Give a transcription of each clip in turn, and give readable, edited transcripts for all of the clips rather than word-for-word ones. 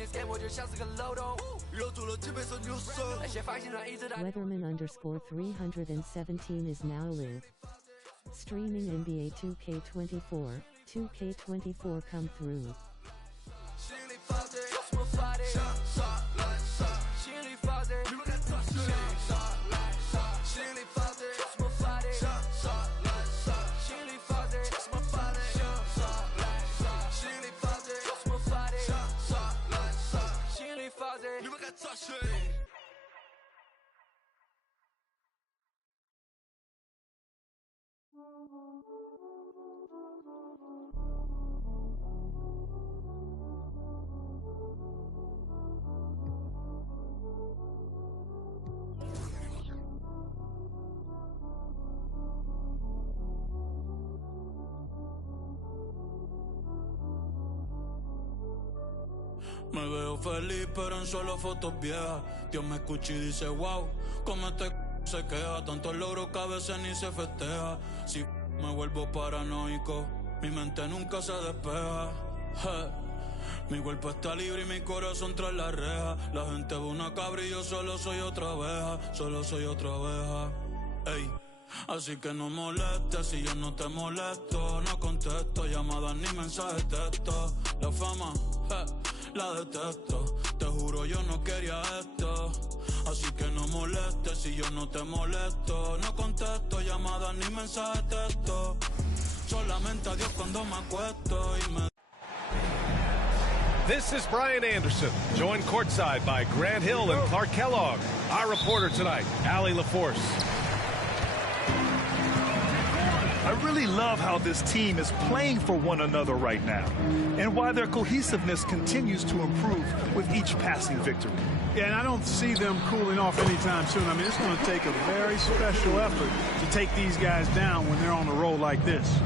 Weatherman_317 is now live streaming NBA 2K24, 2K24 come through. Me veo feliz pero en solo fotos viejas. Dios me escucha y dice wow, como este se queja. Tantos logros que a veces ni se festeja. Si me vuelvo paranoico, mi mente nunca se despeja. Mi cuerpo está libre y mi corazón tras la reja. La gente ve una cabra y yo solo soy otra abeja. Solo soy otra abeja. Ey, así que no molestes si yo no te molesto. No contesto llamadas ni mensajes de texto. La fama, la detesto. Te juro yo no quería esto. Así que no molestes si yo no te molesto. No contesto llamadas ni mensajes de texto. Solamente a Dios cuando me acuesto y me... This is Brian Anderson, joined courtside by Grant Hill and Clark Kellogg. Our reporter tonight, Allie LaForce. I really love how this team is playing for one another right now, and why their cohesiveness continues to improve with each passing victory. Yeah, and I don't see them cooling off anytime soon. I mean, it's going to take a very special effort to take these guys down when they're on a roll like this.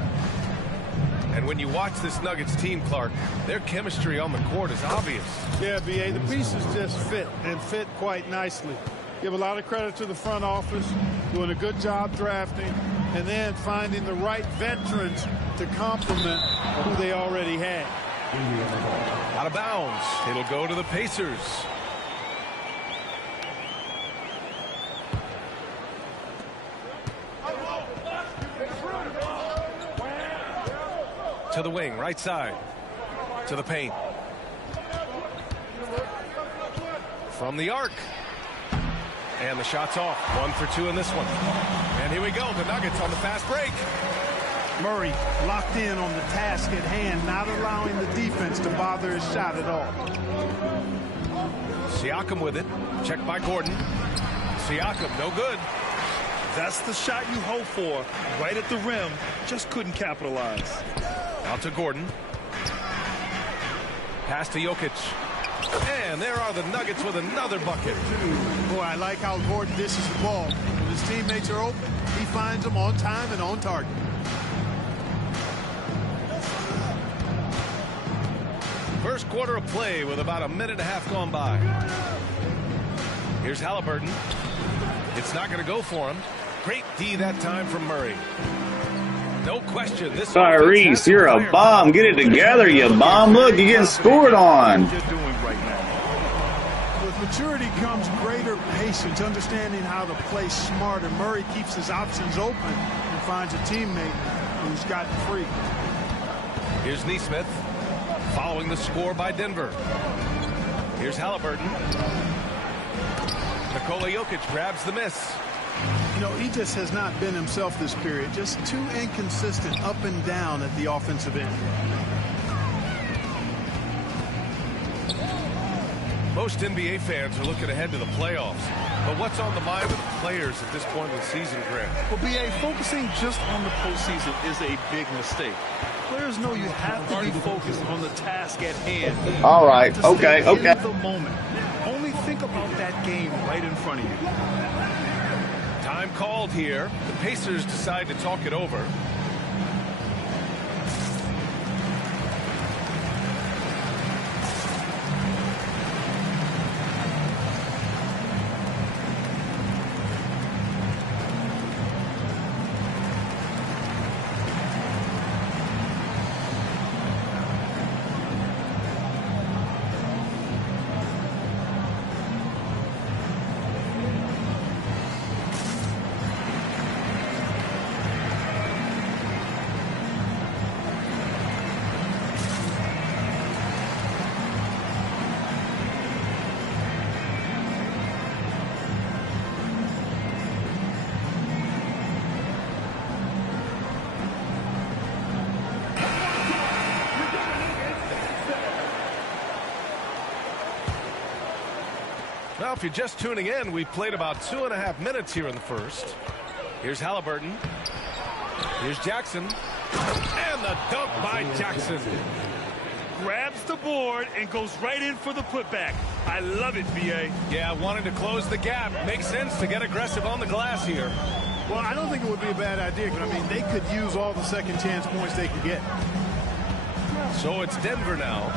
And when you watch this Nuggets team, Clark, their chemistry on the court is obvious. Yeah, B.A., the pieces just fit, and fit quite nicely. Give a lot of credit to the front office, doing a good job drafting, and then finding the right veterans to complement who they already had. Out of bounds. It'll go to the Pacers. To the wing, right side. To the paint. From the arc. And the shot's off. 1 for 2 in this one. And here we go. The Nuggets on the fast break. Murray locked in on the task at hand, not allowing the defense to bother his shot at all. Siakam with it. Checked by Gordon. Siakam, no good. That's the shot you hope for. Right at the rim. Just couldn't capitalize. Out to Gordon. Pass to Jokic. And there are the Nuggets with another bucket. Boy, I like how Gordon dishes the ball. When his teammates are open, he finds them on time and on target. First quarter of play with about a minute and a half gone by. Here's Halliburton. It's not going to go for him. Great D that time from Murray. No question. This Tyrese, you're a bomb. Get it together, you bomb. Look, you're getting scored on. With maturity comes greater patience, understanding how to play smarter. Murray keeps his options open and finds a teammate who's gotten free. Here's Nesmith following the score by Denver. Here's Halliburton. Nikola Jokic grabs the miss. You know, he just has not been himself this period. Just too inconsistent up and down at the offensive end. Most NBA fans are looking ahead to the playoffs. But what's on the mind of the players at this point in the season, Grant? Well, B.A., focusing just on the postseason is a big mistake. Players know you have to be focused on the task at hand. All right, okay. In the moment. Only think about that game right in front of you. Time called here. The Pacers decide to talk it over. Well, if you're just tuning in, we've played about 2.5 minutes here in the first. Here's Halliburton. Here's Jackson. And the dunk by Jackson. Grabs the board and goes right in for the putback. I love it, B.A. Yeah, wanting to close the gap. Makes sense to get aggressive on the glass here. Well, I don't think it would be a bad idea, but I mean, they could use all the second chance points they could get. So it's Denver now,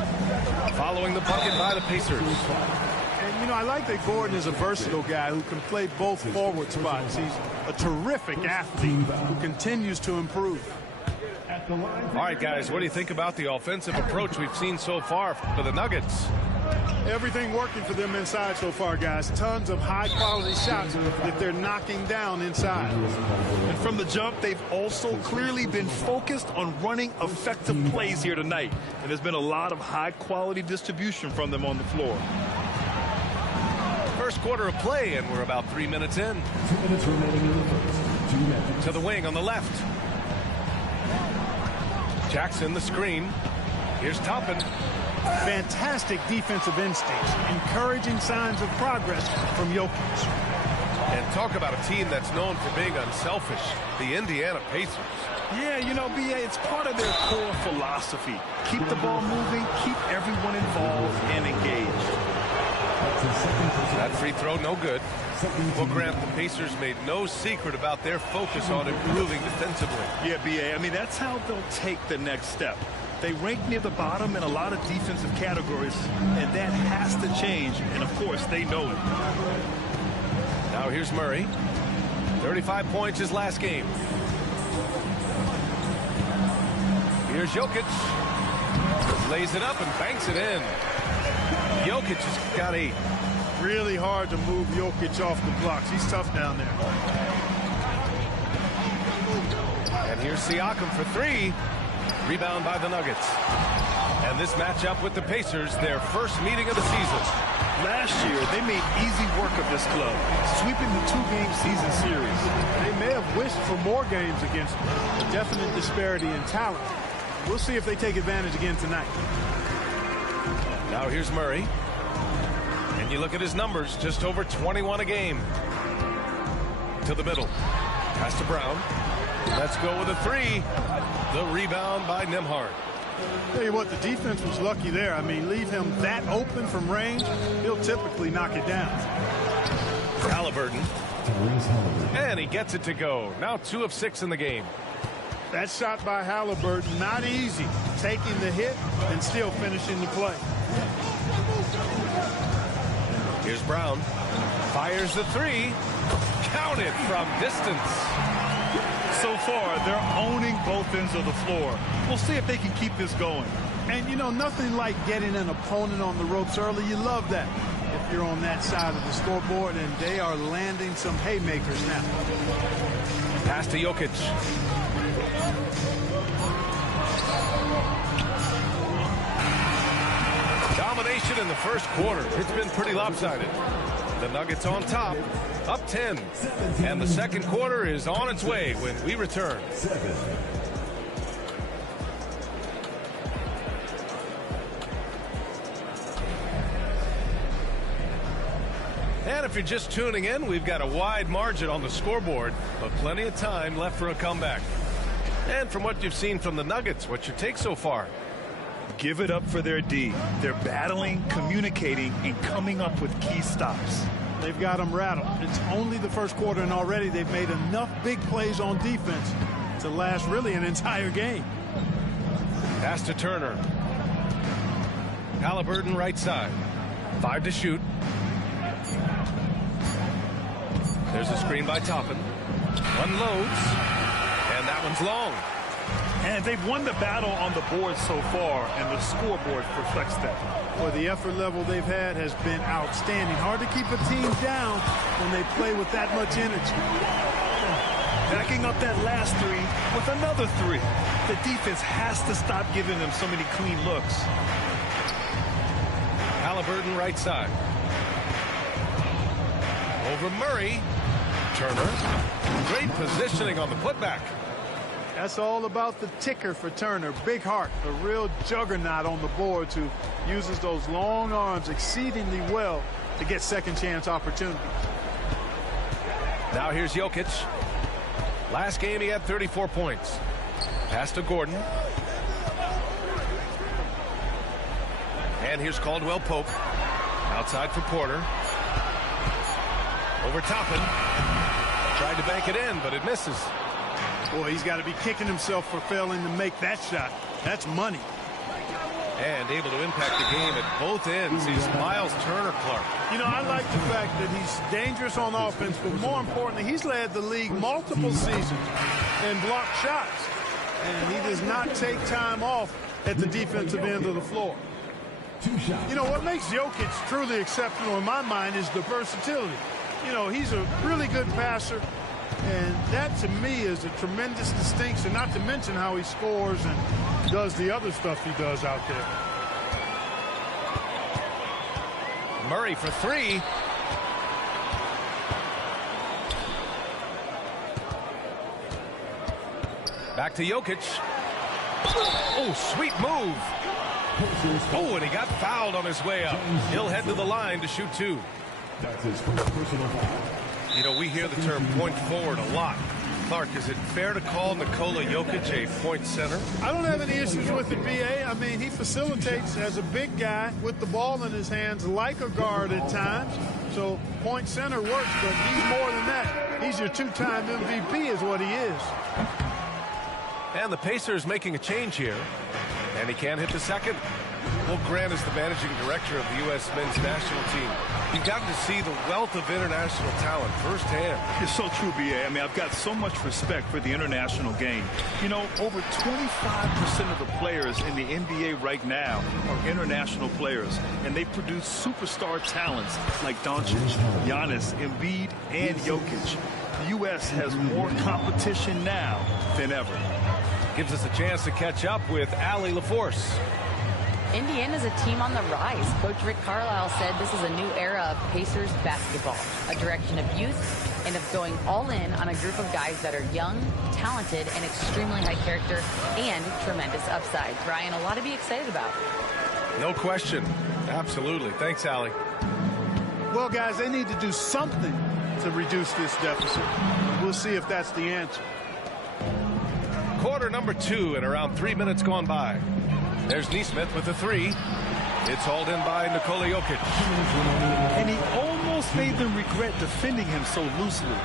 following the bucket by the Pacers. And, you know, I like that Gordon is a versatile guy who can play both forward spots. He's a terrific athlete who continues to improve. All right, guys, what do you think about the offensive approach we've seen so far for the Nuggets? Everything working for them inside so far, guys. Tons of high-quality shots that they're knocking down inside. And from the jump, they've also clearly been focused on running effective plays here tonight. And there's been a lot of high-quality distribution from them on the floor. First quarter of play, and we're about 3 minutes in. 2 minutes remaining in the first. 2 minutes. To the wing on the left. Jackson, the screen. Here's Toppin. Fantastic defensive instincts, encouraging signs of progress from Jokic. And talk about a team that's known for being unselfish, the Indiana Pacers. Yeah, you know, B.A., it's part of their core philosophy. Keep the ball moving, keep everyone involved and engaged. That free throw, no good. Well, Grant, the Pacers made no secret about their focus on improving defensively. Yeah, B.A., I mean, that's how they'll take the next step. They rank near the bottom in a lot of defensive categories, and that has to change, and of course, they know it. Now here's Murray. 35 points his last game. Here's Jokic. Lays it up and banks it in. Jokic has got 8. Really hard to move Jokic off the blocks. He's tough down there. And here's Siakam for 3. Rebound by the Nuggets. And this matchup with the Pacers, their first meeting of the season. Last year, they made easy work of this club, sweeping the 2-game season series. They may have wished for more games against them. A definite disparity in talent. We'll see if they take advantage again tonight. Now here's Murray. And you look at his numbers, just over 21 a game. To the middle. Pass to Brown. Let's go with a 3. The rebound by Nembhard. Tell you what, the defense was lucky there. I mean, leave him that open from range, he'll typically knock it down. Halliburton. And he gets it to go. Now 2 of 6 in the game. That shot by Halliburton, not easy. Taking the hit and still finishing the play. Here's Brown. Fires the 3. Counted from distance. So far, they're owning both ends of the floor. We'll see if they can keep this going. And, you know, nothing like getting an opponent on the ropes early. You love that if you're on that side of the scoreboard, and they are landing some haymakers now. Pass to Jokic. Domination in the first quarter. It's been pretty lopsided. The Nuggets on top, up 10. And the second quarter is on its way when we return. And if you're just tuning in, we've got a wide margin on the scoreboard, but plenty of time left for a comeback. And from what you've seen from the Nuggets, what's your take so far? Give it up for their D. They're battling, communicating, and coming up with key stops. They've got them rattled. It's only the first quarter, and already they've made enough big plays on defense to last really an entire game. Pass to Turner. Halliburton right side. 5 to shoot. There's a screen by Toppin. Unloads. And that one's long. And they've won the battle on the board so far, and the scoreboard reflects that. Well, the effort level they've had has been outstanding. Hard to keep a team down when they play with that much energy. Backing up that last 3 with another 3. The defense has to stop giving them so many clean looks. Halliburton right side. Over Murray. Turner. Great positioning on the putback. That's all about the ticker for Turner. Big heart, a real juggernaut on the boards who uses those long arms exceedingly well to get second chance opportunities. Now here's Jokic. Last game he had 34 points. Pass to Gordon. And here's Caldwell Pope. Outside for Porter. Over Toppin. Tried to bank it in, but it misses. Boy, he's got to be kicking himself for failing to make that shot. That's money. And able to impact the game at both ends. He's Miles Turner Clark. You know, I like the fact that he's dangerous on offense, but more importantly, he's led the league multiple seasons and blocked shots. And he does not take time off at the defensive end of the floor. You know, what makes Jokic truly exceptional in my mind is the versatility. You know, he's a really good passer, and that to me is a tremendous distinction, not to mention how he scores and does the other stuff he does out there. Murray for three. Back to Jokic. Oh, sweet move. Oh, and he got fouled on his way up. He'll head to the line to shoot two. That's his first personal foul. You know, we hear the term point forward a lot. Clark, is it fair to call Nikola Jokic a point center? I don't have any issues with it, B.A. I mean, he facilitates as a big guy with the ball in his hands like a guard at times. So point center works, but he's more than that. He's your two-time MVP is what he is. And the Pacers making a change here. And he can't hit the second. Well, Grant is the managing director of the U.S. men's national team. You've gotten to see the wealth of international talent firsthand. It's so true, B.A. I mean, I've got so much respect for the international game. You know, over 25% of the players in the NBA right now are international players, and they produce superstar talents like Doncic, Giannis, Embiid, and Jokic. The U.S. has more competition now than ever. Gives us a chance to catch up with Allie LaForce. Indiana's a team on the rise. Coach Rick Carlisle said this is a new era of Pacers basketball, a direction of youth and of going all in on a group of guys that are young, talented, and extremely high character and tremendous upside. Brian, a lot to be excited about. No question. Absolutely. Thanks, Allie. Well, guys, they need to do something to reduce this deficit. We'll see if that's the answer. Quarter number 2 and around 3 minutes gone by. There's Nesmith with the three. It's hauled in by Nikola Jokic. And he almost made them regret defending him so loosely.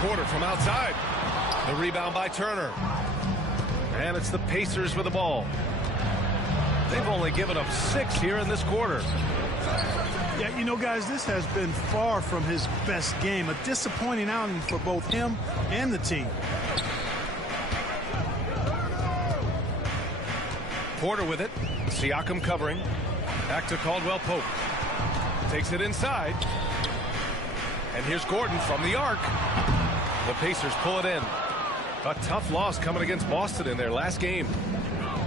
Porter from outside. The rebound by Turner. And it's the Pacers with the ball. They've only given up 6 here in this quarter. Yeah, you know, guys, this has been far from his best game. A disappointing outing for both him and the team. Porter with it. Siakam covering. Back to Caldwell Pope. Takes it inside. And here's Gordon from the arc. The Pacers pull it in. A tough loss coming against Boston in their last game.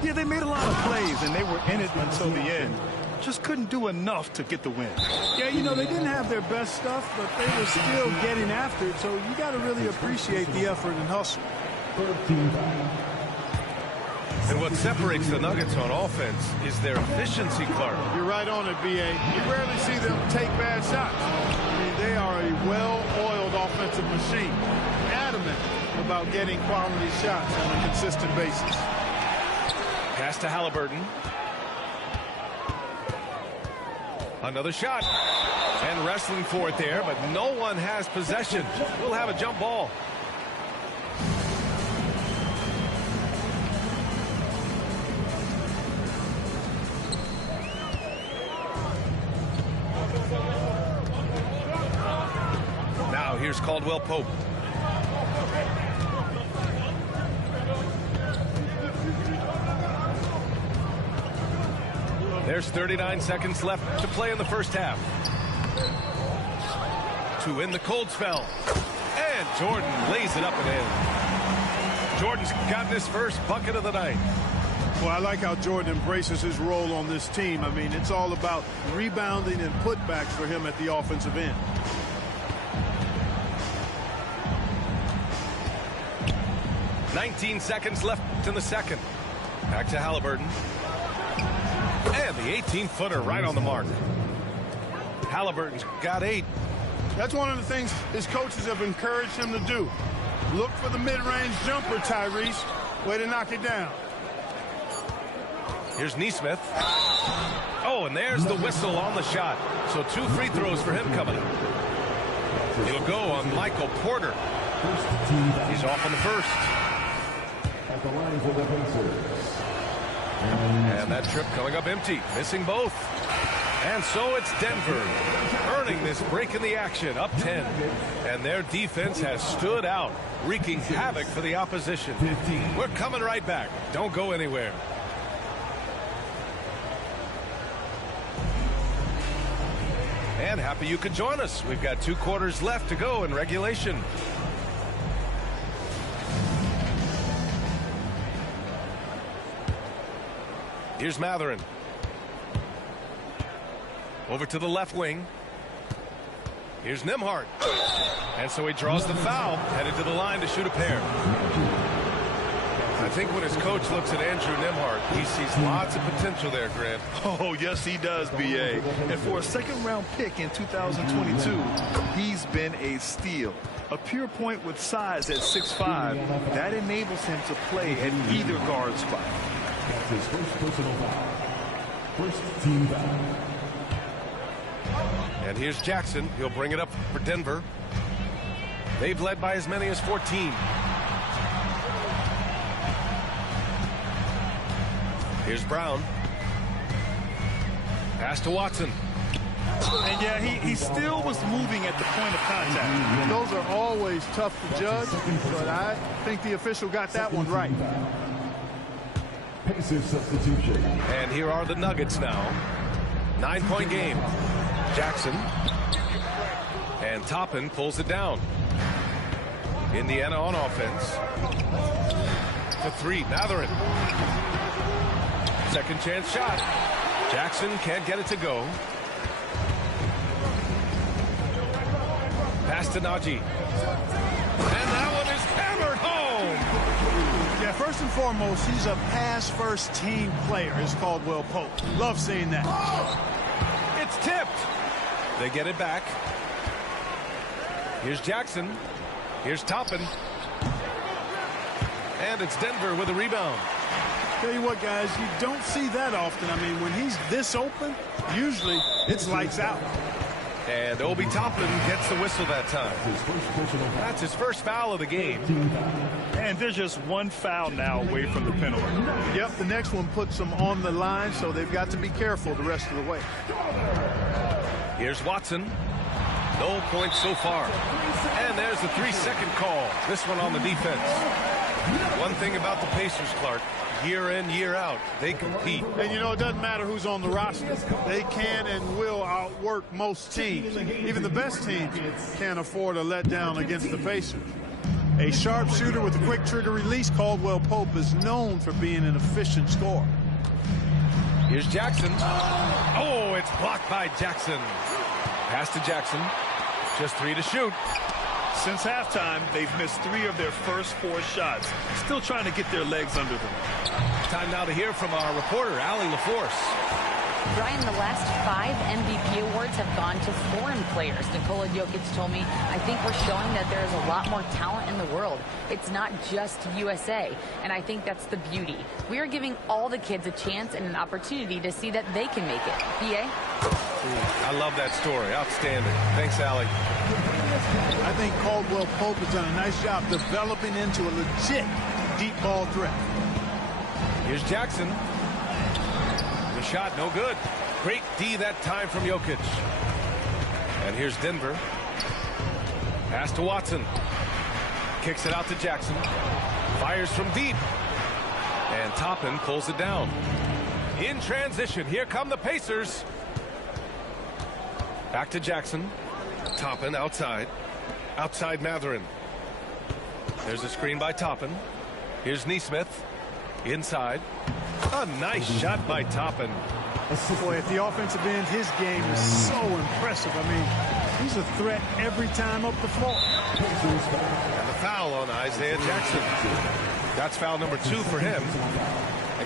Yeah, they made a lot of plays, and they were in it until the end. Just couldn't do enough to get the win. Yeah, you know, they didn't have their best stuff, but they were still getting after it, so you got to really appreciate the effort and hustle. And what separates the Nuggets on offense is their efficiency, Clark. You're right on it, B.A. You rarely see them take bad shots. I mean, they are a well-oiled offensive machine, adamant about getting quality shots on a consistent basis. Pass to Halliburton. Another shot. And wrestling for it there, but no one has possession. We'll have a jump ball. Now here's Caldwell Pope. There's 39 seconds left to play in the first half. To end the cold spell. And Jordan lays it up and in. Jordan's gotten his first bucket of the night. Well, I like how Jordan embraces his role on this team. I mean, it's all about rebounding and putbacks for him at the offensive end. .19 seconds left in the second. Back to Halliburton. And the 18-footer right on the mark. Halliburton's got 8. That's one of the things his coaches have encouraged him to do. Look for the mid-range jumper, Tyrese. Way to knock it down. Here's Neesmith. Oh, and there's the whistle on the shot. So 2 free throws for him coming up. He'll go on Michael Porter. He's off on the first. At the line for the Pacers. And that trip coming up empty, missing both. And so it's Denver earning this break in the action, up 10. And their defense has stood out, wreaking havoc for the opposition. We're coming right back. Don't go anywhere. And happy you could join us. We've got 2 quarters left to go in regulation. Here's Matherin. Over to the left wing. Here's Nembhard. And so he draws the foul, headed to the line to shoot a pair. I think when his coach looks at Andrew Nembhard, he sees lots of potential there, Grant. Oh, yes, he does, B.A. And for a second-round pick in 2022, he's been a steal. A pure point with size at 6'5", that enables him to play at either guard spot. That's his first personal foul. First team foul. And here's Jackson. He'll bring it up for Denver. They've led by as many as 14. Here's Brown. Pass to Watson. And yeah, he still was moving at the point of contact. Those are always tough to judge, but I think the official got that one right. Pacers substitution. And here are the Nuggets now. 9-point game. Jackson. And Toppin pulls it down. Indiana on offense. For 3, Matherin. Second chance shot. Jackson can't get it to go. Pass to Najee. And that one is hammered home. Yeah, first and foremost, he's a pass-first team player, is Caldwell Pope. Love seeing that. It's tipped. They get it back. Here's Jackson. Here's Toppin. And it's Denver with a rebound. Tell you what, guys, you don't see that often. I mean, when he's this open, usually it's lights out. And Obi Toppin gets the whistle that time. That's his first foul of the game. And there's just one foul now away from the penalty. Yep, the next one puts them on the line, so they've got to be careful the rest of the way. Here's Watson. No points so far. And there's the 3-second call. This one on the defense. One thing about the Pacers, Clark, year in, year out, they compete. And you know, it doesn't matter who's on the roster. They can and will outwork most teams. Even the best teams can't afford a letdown against the Pacers. A sharpshooter with a quick trigger release, Caldwell Pope is known for being an efficient scorer. Here's Jackson. Oh, it's blocked by Jackson. Pass to Jackson. Just 3 to shoot. Since halftime, they've missed 3 of their first 4 shots. Still trying to get their legs under them. Time now to hear from our reporter, Allie LaForce. Brian, the last 5 MVP awards have gone to foreign players. Nikola Jokic told me, I think we're showing that there is a lot more talent in the world. It's not just USA. And I think that's the beauty. We are giving all the kids a chance and an opportunity to see that they can make it. B.A.? I love that story. Outstanding. Thanks, Allie. I think Caldwell Pope has done a nice job developing into a legit deep ball threat. Here's Jackson. The shot, no good. Great D that time from Jokic. And here's Denver. Pass to Watson. Kicks it out to Jackson. Fires from deep. And Toppin pulls it down. In transition, here come the Pacers. Back to Jackson. Toppin outside. Outside Matherin. There's a screen by Toppin. Here's Neesmith. Inside. A nice shot by Toppin. Boy, at the offensive end, his game is so impressive. I mean, he's a threat every time up the floor. And the foul on Isaiah Jackson. That's foul number 2 for him.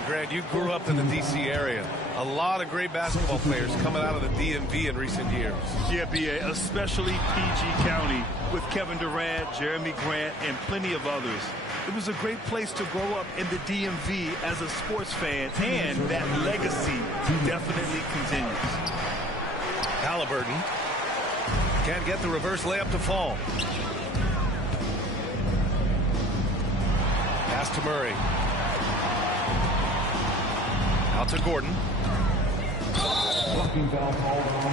And Grant, you grew up in the D.C. area. A lot of great basketball players coming out of the DMV in recent years. Yeah, B.A., especially PG County with Kevin Durant, Jeremy Grant, and plenty of others. It was a great place to grow up in the DMV as a sports fan, and that legacy definitely continues. Halliburton can't get the reverse layup to fall. Pass to Murray. Out to Gordon. Blocking foul called on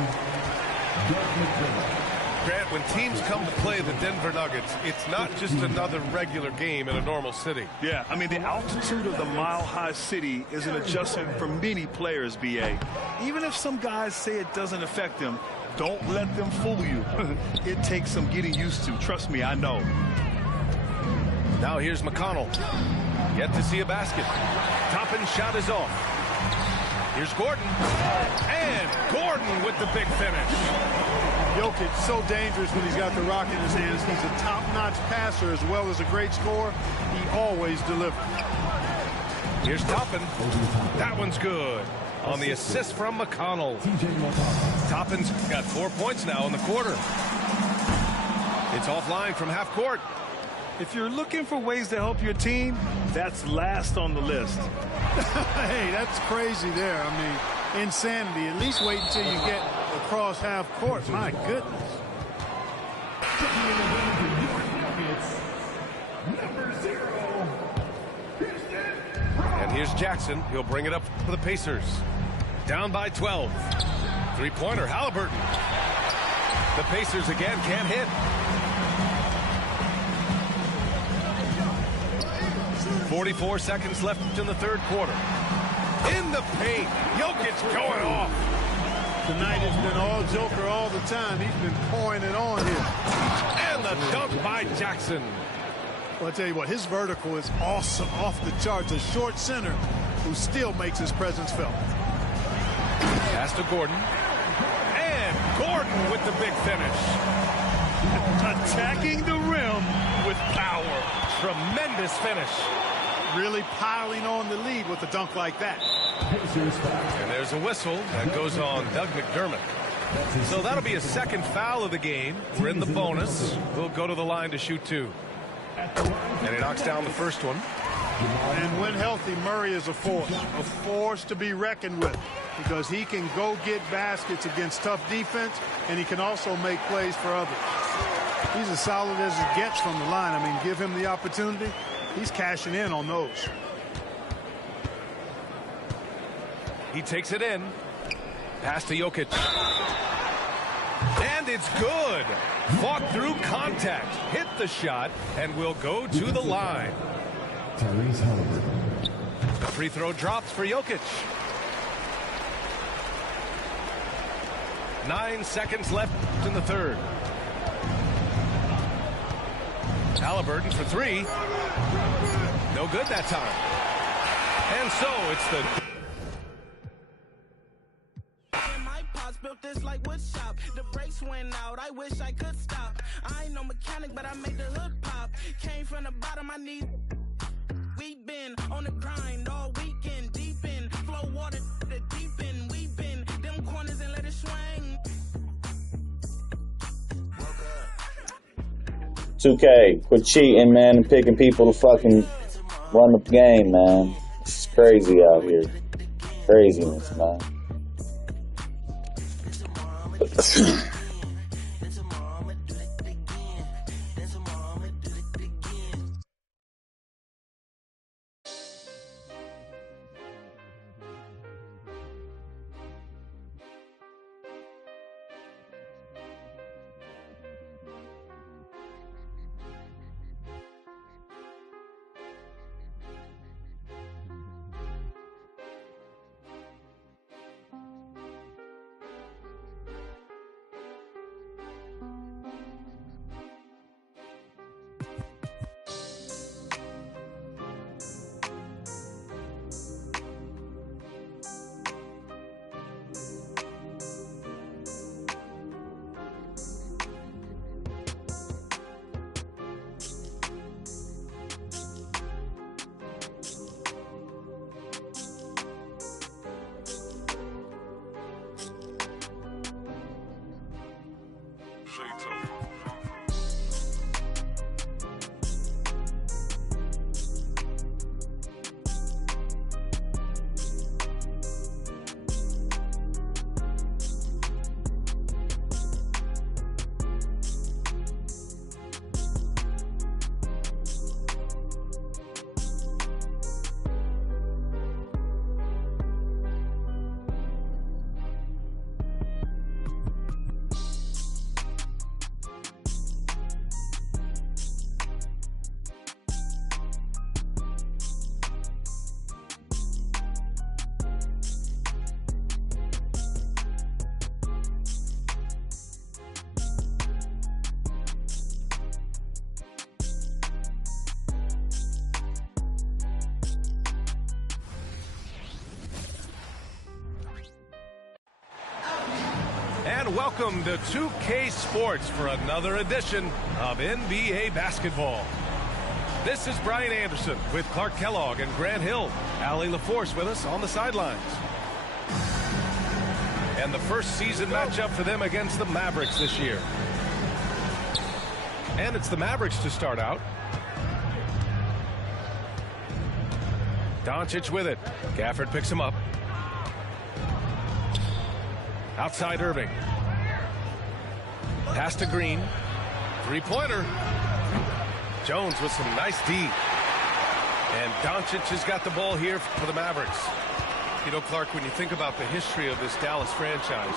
Doug McDermott. Grant, when teams come to play the Denver Nuggets, it's not just another regular game in a normal city. Yeah, I mean, the altitude of the mile-high city is an adjustment for many players, B.A. Even if some guys say it doesn't affect them, don't let them fool you. It takes some getting used to. Trust me, I know. Now here's McConnell. Yet to see a basket. Toppin's shot is off. Here's Gordon. And Gordon with the big finish. Jokic so dangerous when he's got the rock in his hands. He's a top-notch passer as well as a great scorer. He always delivers. Here's Toppin. That one's good. On the assist from McConnell. Toppin's got 4 points now in the quarter. It's offline from half court. If you're looking for ways to help your team, that's last on the list. Hey, that's crazy there. I mean, insanity. At least wait until you get across half court. My goodness. And here's Jackson. He'll bring it up for the Pacers. Down by 12. Three-pointer, Halliburton. The Pacers again can't hit. 44 seconds left in the third quarter. In the paint, Jokic going off. Tonight it's been all Joker all the time. He's been pouring it on here. And the dunk by Jackson. Well, I'll tell you what, his vertical is awesome, off the charts. A short center who still makes his presence felt. Pass to Gordon. And Gordon with the big finish. Attacking the rim with power. Tremendous finish. Really piling on the lead with a dunk like that. And there's a whistle that goes on Doug McDermott. So that'll be a second foul of the game. We're in the bonus. We'll go to the line to shoot two. And he knocks down the first one. And when healthy, Murray is a force to be reckoned with, because he can go get baskets against tough defense, and he can also make plays for others. He's as solid as it gets from the line. I mean, give him the opportunity. He's cashing in on those. He takes it in. Pass to Jokic. And it's good. Fought through contact. Hit the shot and will go to the line. Tyrese Halliburton. The free throw drops for Jokic. 9 seconds left in the third. Halliburton for three. No good that time. And so it's the... My pops built this like wood shop. The brakes went out. I wish I could stop. I ain't no mechanic, but I made the hood pop. Came from the bottom, I need... We been on the grind all weekend. Deep in, flow water to the deep end. We been them corners and let it swing. 2K, quit cheating, man, and picking people to fucking run the game, man. It's crazy out here. Craziness, man. And welcome to 2K Sports for another edition of NBA basketball. This is Brian Anderson with Clark Kellogg and Grant Hill. Allie LaForce with us on the sidelines. And the first season matchup for them against the Mavericks this year. And it's the Mavericks to start out. Doncic with it. Gafford picks him up. Outside Irving. Pass to Green. Three-pointer. Jones with some nice D. And Doncic has got the ball here for the Mavericks. You know, Clark, when you think about the history of this Dallas franchise,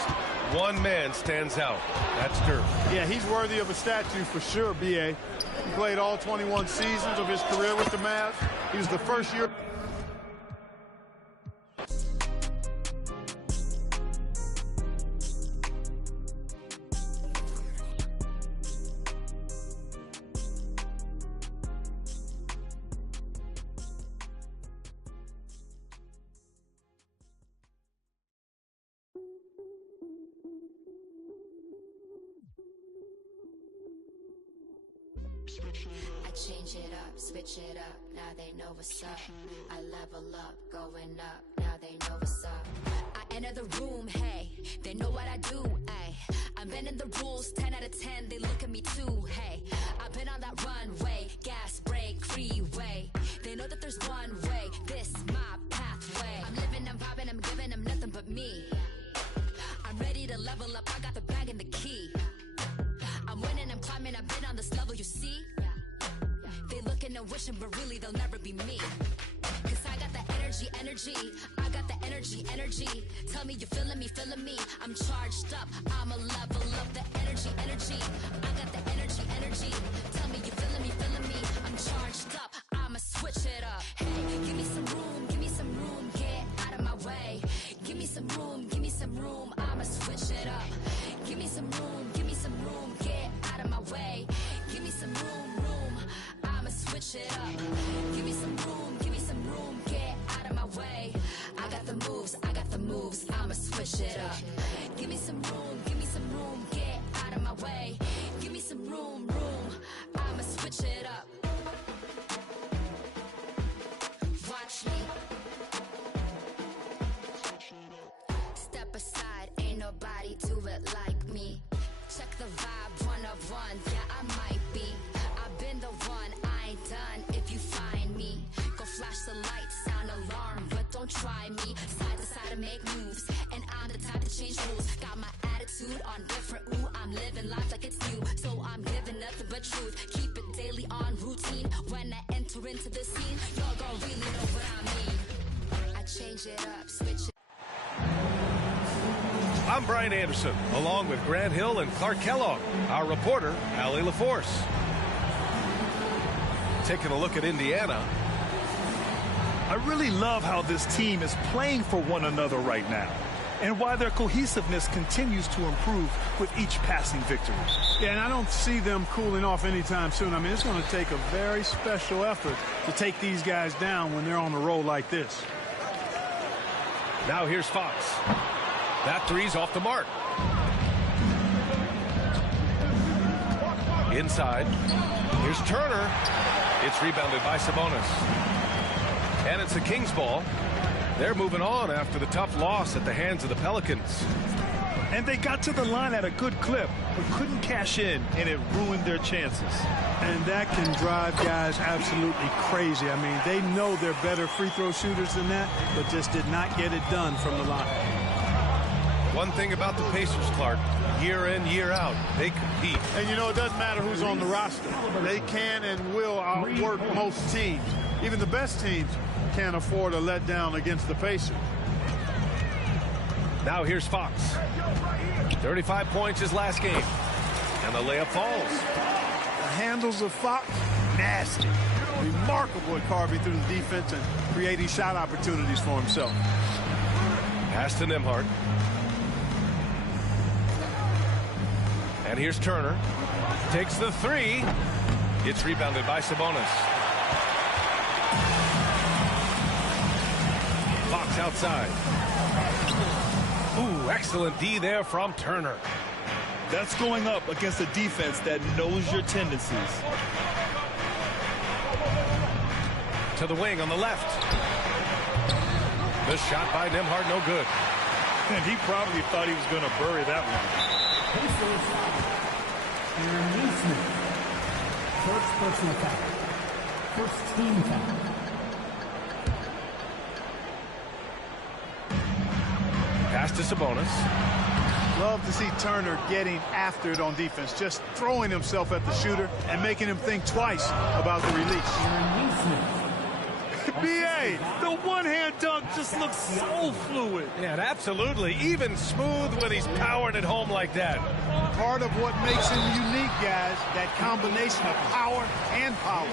one man stands out. That's Dirk. Yeah, he's worthy of a statue for sure, B.A. He played all 21 seasons of his career with the Mavs. He was the first year. I change it up, switch it up, now they know what's up. I level up, going up, now they know what's up. I enter the room, hey, they know what I do, hey. I'm bending the rules, 10 out of 10, they look at me too, hey. I've been on that runway, gas, brake, freeway. They know that there's one way, this my pathway. I'm living, I'm vibing, I'm giving them nothing but me. I'm ready to level up, I got the bag and the key. I'm winning, I'm climbing, I've been on this level, you see? They looking and wishing, but really they'll never be me. Cause I got the energy, I got the energy. Tell me you feeling me, I'm charged up, I'ma level up the energy. I got the energy. Tell me you feeling me, I'm charged up, I'ma switch it up. Hey, give me some room, get out of my way. Give me some room, I'ma switch it up. Give me some room, get out of my way. Give me some room, I'ma switch it up. Give me some room, get out of my way. I got the moves, I'ma switch it up. Give me some room, get out of my way. Give me some room, I'ma switch it up. Watch me. Step aside, ain't nobody do it like me. Check the vibe, 1 of 1, yeah, I might be. I've been the one, I ain't done if you find me. Go flash the lights, sound alarm, but don't try me. Side to side to make moves, and I'm the type to change rules. Got my attitude on different, ooh, I'm living life like it's new. So I'm giving nothing but truth, keep it daily on routine. When I enter into the scene, y'all gon' really know what I mean. I change it up, switch it. I'm Brian Anderson, along with Grant Hill and Clark Kellogg. Our reporter, Allie LaForce. Taking a look at Indiana. I really love how this team is playing for one another right now, and why their cohesiveness continues to improve with each passing victory. Yeah, and I don't see them cooling off anytime soon. I mean, it's going to take a very special effort to take these guys down when they're on a roll like this. Now here's Fox. That three's off the mark. Inside. Here's Turner. It's rebounded by Sabonis. And it's the Kings ball. They're moving on after the tough loss at the hands of the Pelicans. And they got to the line at a good clip, but couldn't cash in, and it ruined their chances. And that can drive guys absolutely crazy. I mean, they know they're better free throw shooters than that, but just did not get it done from the line. One thing about the Pacers, Clark, year in, year out, they compete. And you know, it doesn't matter who's on the roster. They can and will outwork most teams. Even the best teams can't afford a letdown against the Pacers. Now here's Fox. 35 points his last game. And the layup falls. The handles of Fox, nasty. Remarkable at carving through the defense and creating shot opportunities for himself. Pass to Nembhard. And here's Turner. Takes the three. It's rebounded by Sabonis. Fox outside. Ooh, excellent D there from Turner. That's going up against a defense that knows your tendencies. To the wing on the left. The shot by Nembhard, no good. And he probably thought he was going to bury that one. First personal foul. First team foul. Pass to Sabonis. Love to see Turner getting after it on defense, just throwing himself at the shooter and making him think twice about the release. B.A., the one-hand dunk just looks so fluid. Yeah, absolutely. Even smooth when he's powering it home like that. Part of what makes him unique, guys, that combination of power and power.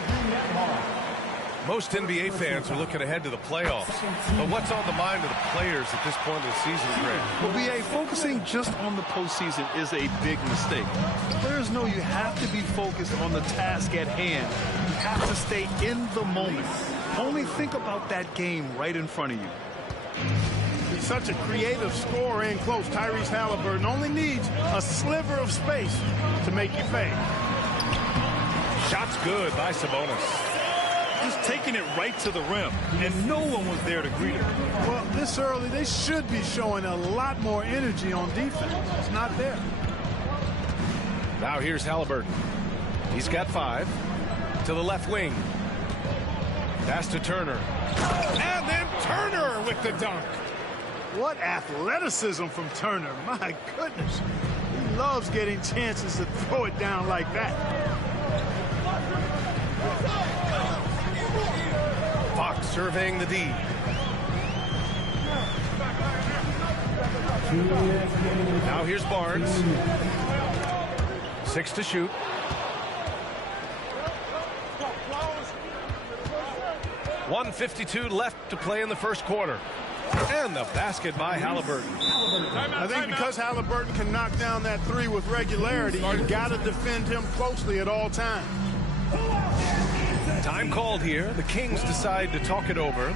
Most NBA fans are looking ahead to the playoffs. But what's on the mind of the players at this point of the season, Greg? Well, B.A., focusing just on the postseason is a big mistake. Players know you have to be focused on the task at hand. You have to stay in the moment. Only think about that game right in front of you. He's such a creative scorer in close. Tyrese Halliburton only needs a sliver of space to make you fade. Shot's good by Sabonis. Just taking it right to the rim, and no one was there to greet him. Well, this early, they should be showing a lot more energy on defense. It's not there. Now here's Halliburton. He's got 5. To the left wing. Pass to Turner. And then Turner with the dunk. What athleticism from Turner. My goodness. He loves getting chances to throw it down like that. Fox surveying the D. Now here's Barnes. 6 to shoot. .152 left to play in the first quarter. And the basket by Halliburton. I think because Halliburton can knock down that three with regularity, you've got to defend him closely at all times. Time called here. The Kings decide to talk it over.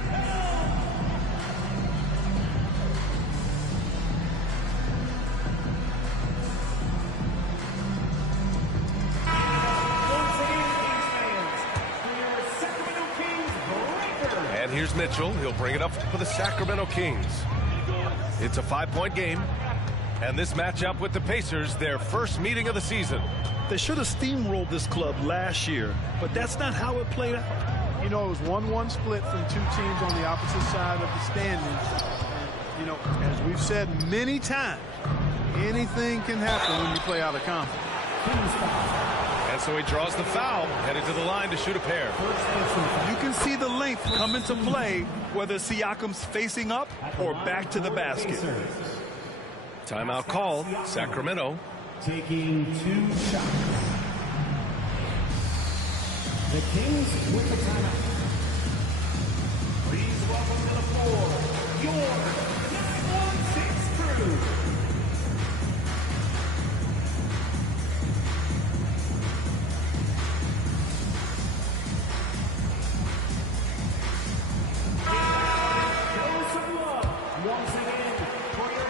And here's Mitchell. He'll bring it up for the Sacramento Kings. It's a 5-point game. And this matchup with the Pacers, their first meeting of the season. They should have steamrolled this club last year, but that's not how it played out. You know, it was 1-1 split from two teams on the opposite side of the standings. And, you know, as we've said many times, anything can happen when you play out of conference. And so he draws the foul, headed to the line to shoot a pair. You can see the length come into play, whether Siakam's facing up or back to the basket. Timeout called. Sacramento taking 2 shots. The Kings with the timeout. Please welcome to the floor your 916 crew. Show some love once again for your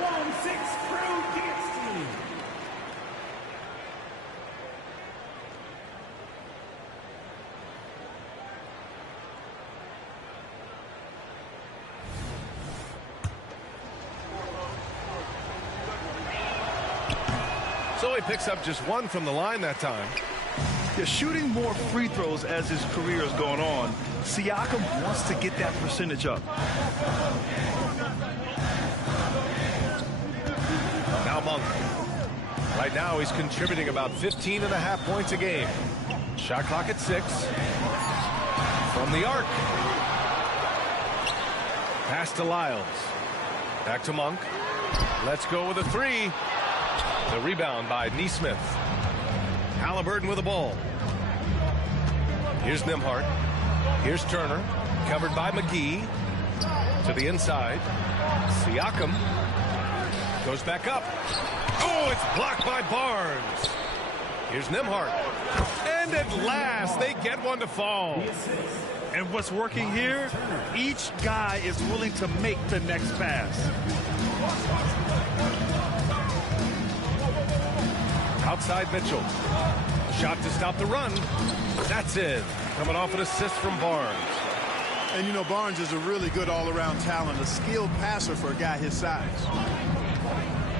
916 crew dance team. So he picks up just 1 from the line that time. Yeah, shooting more free throws as his career is going on, Siakam wants to get that percentage up. Now Monk. Right now he's contributing about 15.5 points a game. Shot clock at 6. From the arc. Pass to Lyles. Back to Monk. Let's go with a 3. The rebound by Nesmith. Halliburton with the ball. Here's Nembhard. Here's Turner. Covered by McGee. To the inside. Siakam. Goes back up. Oh, it's blocked by Barnes. Here's Nembhard. And at last, they get one to fall. And what's working here, each guy is willing to make the next pass. Outside Mitchell. Shot to stop the run. That's it. Coming off an assist from Barnes. And you know, Barnes is a really good all-around talent, a skilled passer for a guy his size.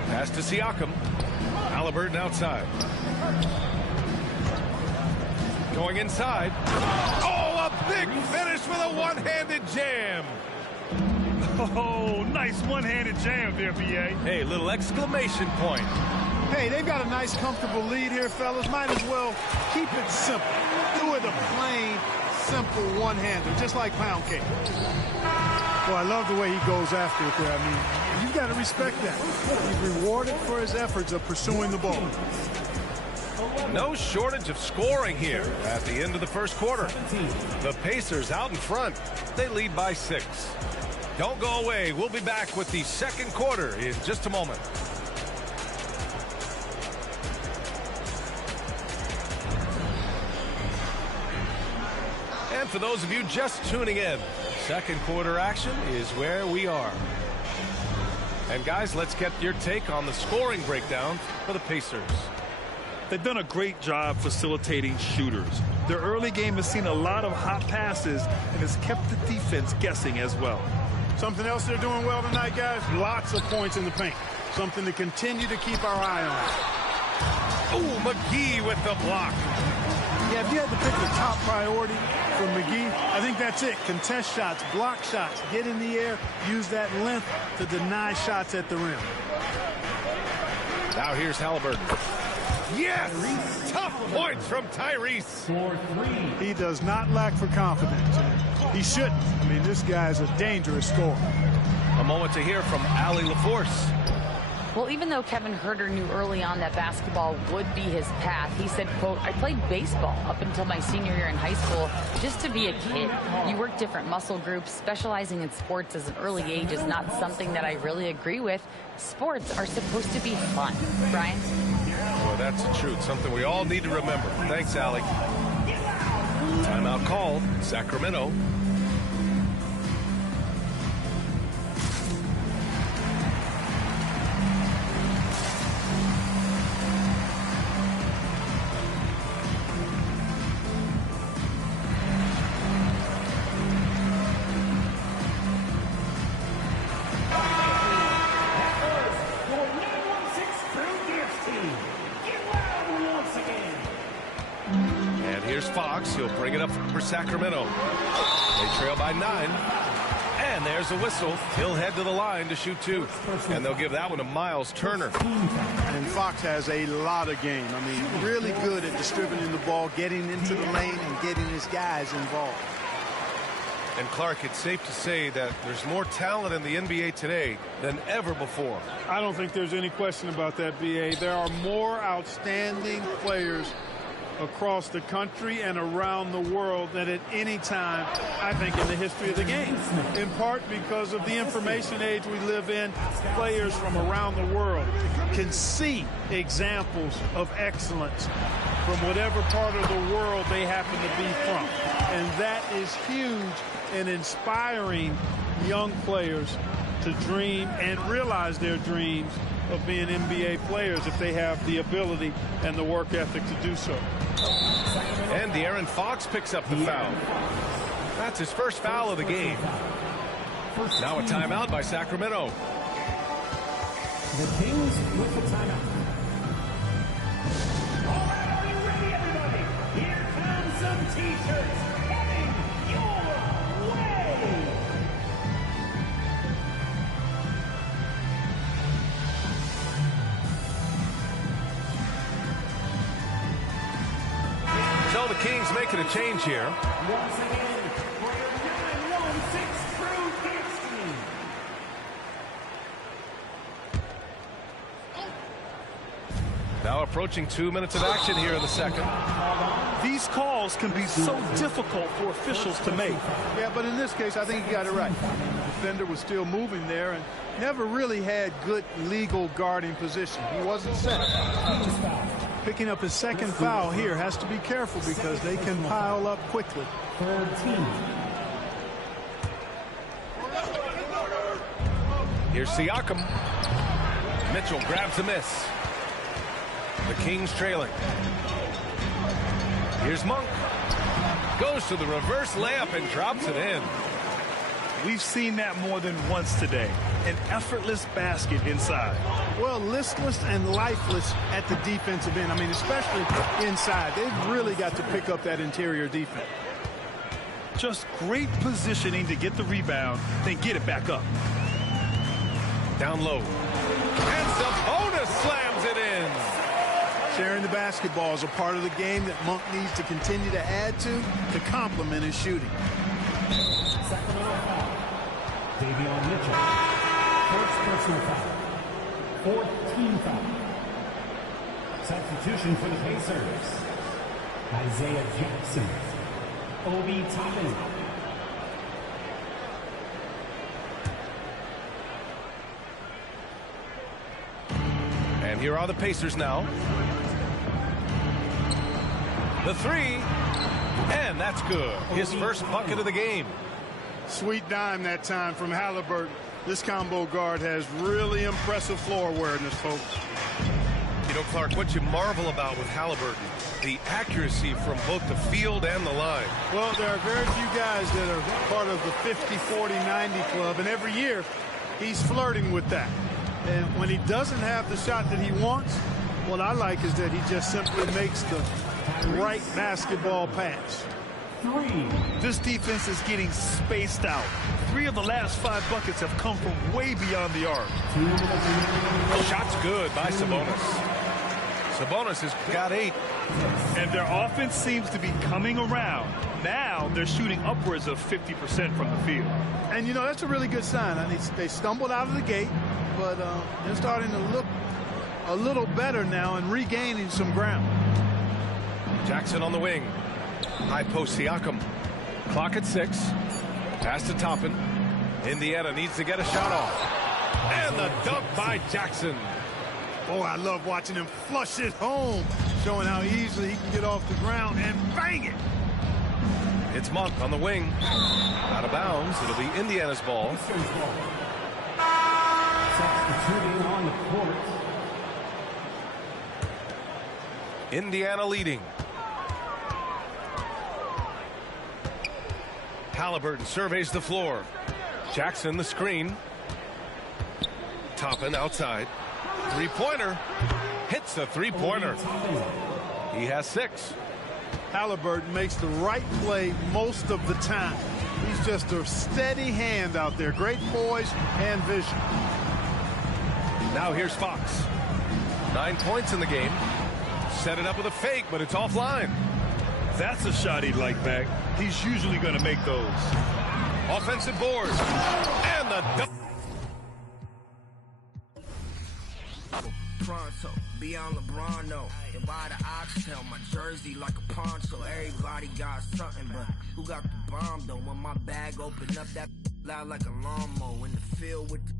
Pass to Siakam. Halliburton outside. Going inside. Oh, a big finish with a one-handed jam. Oh, nice one-handed jam there, B.A. Hey, little exclamation point. Hey, they've got a nice, comfortable lead here, fellas. Might as well keep it simple. Do it a plain, simple one-hander, just like pound cake. Well, I love the way he goes after it there. I mean, you've got to respect that. He's rewarded for his efforts of pursuing the ball. No shortage of scoring here at the end of the first quarter. The Pacers out in front. They lead by 6. Don't go away. We'll be back with the second quarter in just a moment. And for those of you just tuning in, second quarter action is where we are. And guys, let's get your take on the scoring breakdown for the Pacers. They've done a great job facilitating shooters. Their early game has seen a lot of hot passes and has kept the defense guessing as well. Something else they're doing well tonight, guys, lots of points in the paint. Something to continue to keep our eye on. Oh, McGee with the block. Yeah, if you had to pick the top priority for McGee, I think that's it. Contest shots, block shots, get in the air, use that length to deny shots at the rim. Now here's Halliburton. Yes! Tough points from Tyrese. He does not lack for confidence. He shouldn't. I mean, this guy's a dangerous scorer. A moment to hear from Allie LaForce. Well, even though Kevin Huerter knew early on that basketball would be his path, he said, quote, I played baseball up until my senior year in high school just to be a kid. You work different muscle groups. Specializing in sports as an early age is not something that I really agree with. Sports are supposed to be fun. Brian? Well, that's the truth. Something we all need to remember. Thanks, Allie. Timeout called. Sacramento. He'll bring it up for Sacramento. They trail by 9. And there's a whistle. He'll head to the line to shoot 2. And they'll give that one to Miles Turner. And Fox has a lot of game. I mean, really good at distributing the ball, getting into the lane, and getting his guys involved. And Clark, it's safe to say that there's more talent in the NBA today than ever before. I don't think there's any question about that, B.A. There are more outstanding players across the country and around the world than at any time, I think, in the history of the game. In part because of the information age we live in, players from around the world can see examples of excellence from whatever part of the world they happen to be from. And that is huge in inspiring young players to dream and realize their dreams of being NBA players if they have the ability and the work ethic to do so. And De'Aaron Fox picks up the foul. That's his first foul of the game. Now a timeout by Sacramento. The Kings with the timeout. So the Kings making a change here. Once again, for your 9-1-6 thru team. Now approaching 2 minutes of action here in the second. These calls can be so difficult for officials to make. Yeah, but in this case, I think he got it right. The defender was still moving there and never really had good legal guarding position. He wasn't set. Picking up his second foul here, has to be careful because they can pile up quickly. Here's Siakam. Mitchell grabs a miss. The Kings trailing. Here's Monk. Goes to the reverse layup and drops it in. We've seen that more than once today. An effortless basket inside. Well, listless and lifeless at the defensive end. I mean, especially inside. They've really got to pick up that interior defense. Just great positioning to get the rebound, then get it back up. Down low. And Sabonis slams it in. Sharing the basketball is a part of the game that Monk needs to continue to add to complement his shooting. Sacramento foul. Davion Mitchell. First personal foul. Fourth team foul. Substitution for the Pacers. Isaiah Jackson. Obi Toppin. And here are the Pacers now. The three, and that's good. His first bucket of the game. Sweet dime that time from Halliburton. This combo guard has really impressive floor awareness, folks. You know, Clark, what you marvel about with Halliburton, the accuracy from both the field and the line. Well, there are very few guys that are part of the 50, 40, 90 club, and every year he's flirting with that. And when he doesn't have the shot that he wants, what I like is that he just simply makes the right basketball pass. This defense is getting spaced out. 3 of the last 5 buckets have come from way beyond the arc. Shot's good by Sabonis. Sabonis has got 8. And their offense seems to be coming around. Now they're shooting upwards of 50% from the field. And, you know, that's a really good sign. I mean, they stumbled out of the gate, but they're starting to look a little better now and regaining some ground. Jackson on the wing. High post Siakam. Clock at 6. Pass to Toppin. Indiana needs to get a shot off. And the dunk by Jackson. Boy, I love watching him flush it home, showing how easily he can get off the ground and bang it. It's Monk on the wing. Out of bounds. It'll be Indiana's ball. Substituting on the court. Indiana leading. Halliburton surveys the floor. Jackson the screen. Toppin outside. Three-pointer. Hits the three-pointer. He has 6. Halliburton makes the right play most of the time. He's just a steady hand out there. Great poise and vision. Now here's Fox. 9 points in the game. Set it up with a fake, but it's offline. That's a shot he'd like back. He's usually going to make those. Offensive board. And the dunk. Pronto, beyond LeBron, no. And by the oxtail, my jersey like a poncho. Everybody got something, but who got the bomb though? When my bag opened up, that loud like a lawnmower in the field with the